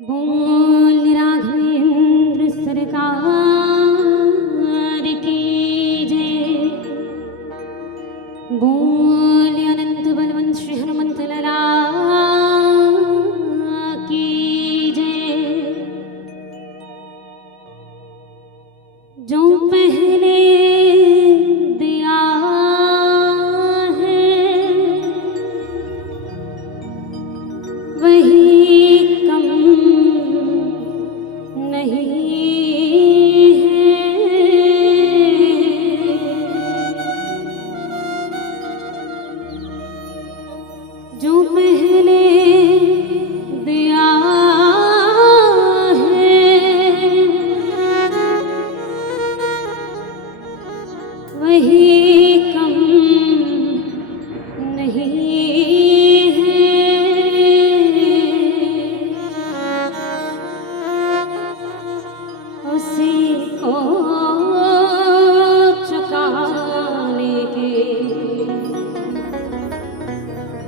बोल राघवेंद्र सरकार की जय। बोल अनंत बलवंत श्री हनुमंत लाला की जय। जो पहले दिया है वही कम नहीं है। जो पहले दिया है वही कम नहीं है। उसी को चुकाने के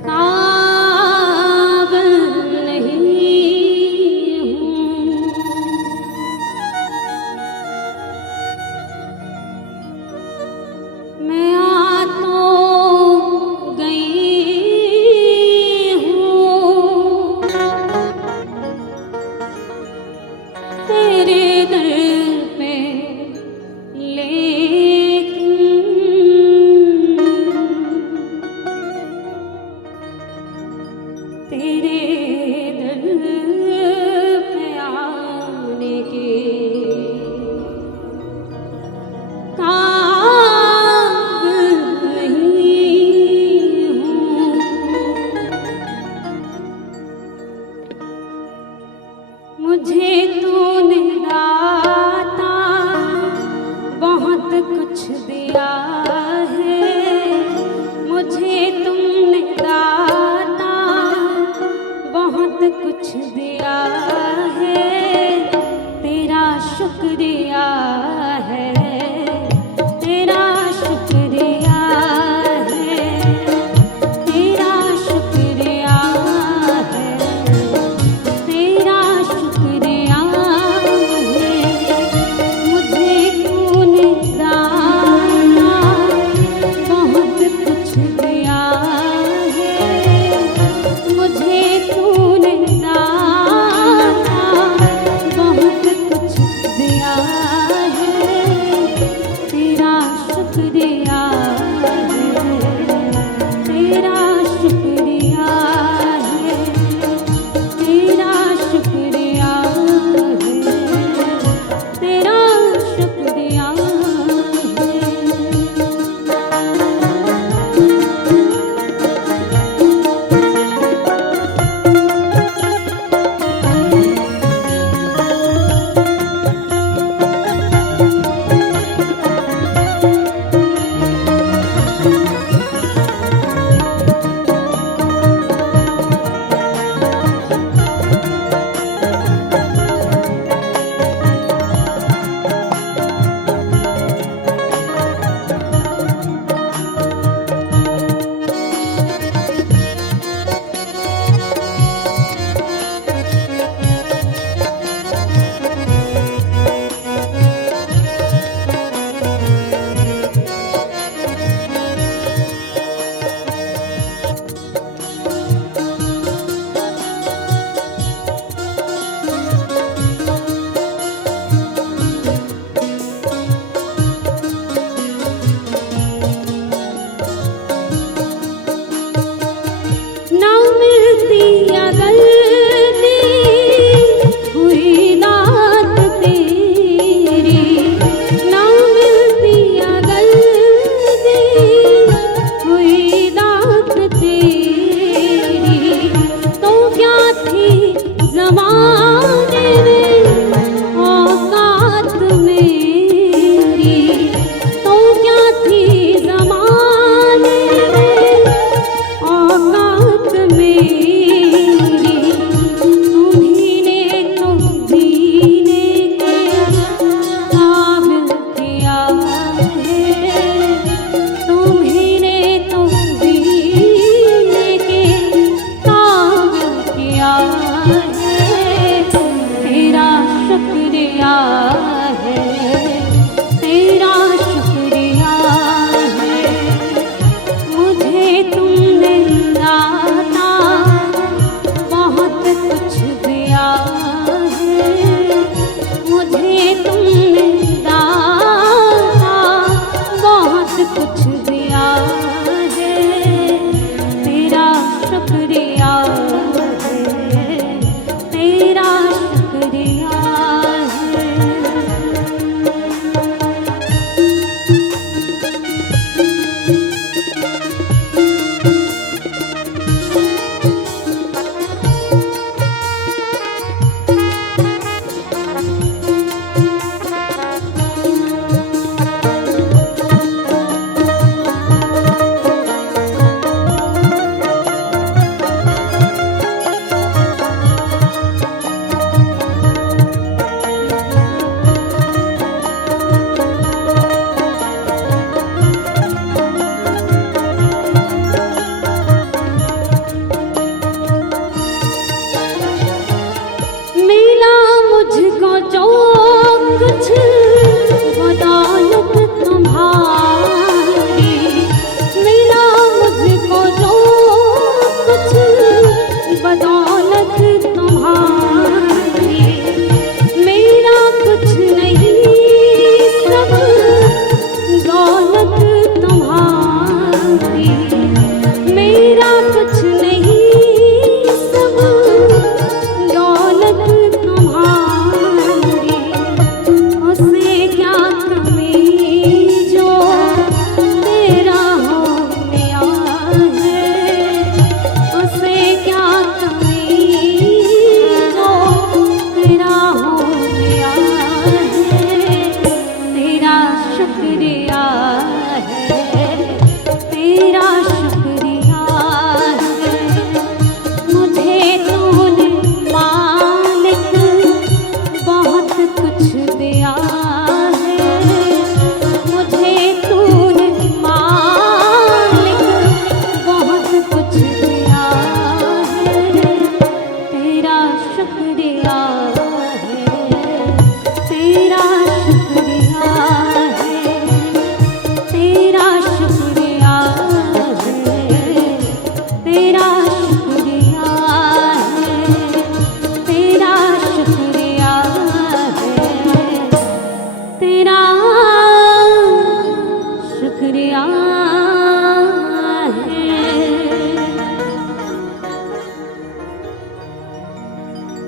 काबिल नहीं हूँ। मैं आ तो गई हूँ तेरे दर पे, लेकिन तेरे दर पे आने के काबिल नहीं हूँ। मुझे तूने दाता बहुत कुछ दिया है। मुझे तुमने दाता बहुत कुछ दिया है। तेरा शुक्रिया है, तेरा शुक्रिया है, तेरा शुक्रिया है, तेरा शुक्रिया है। मुझे तूने दाता बहुत कुछ दिया है। मुझे तूने दाता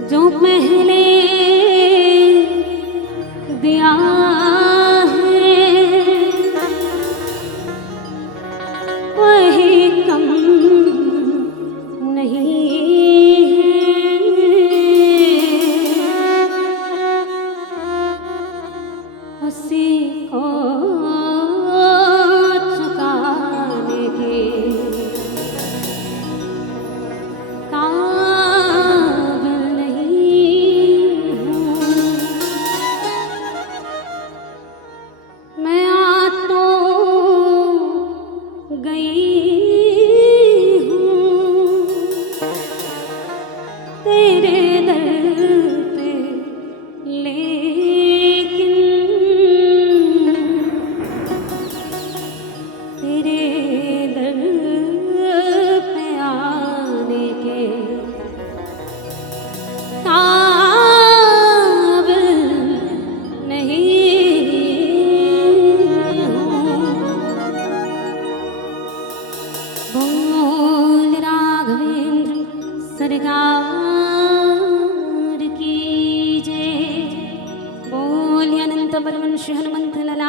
जो पहले दिया है वही कम नहीं है, उसी को चुकाने के काबिल नहीं हूँ। मैं आ तो गई हूँ तेरे दर पे, लेकिन तेरे दर पे आने के काबिल नहीं हूँ। बोल राघवेंद्र सरकार की जय, बोल अनंत परमहंस हनुमंत लाल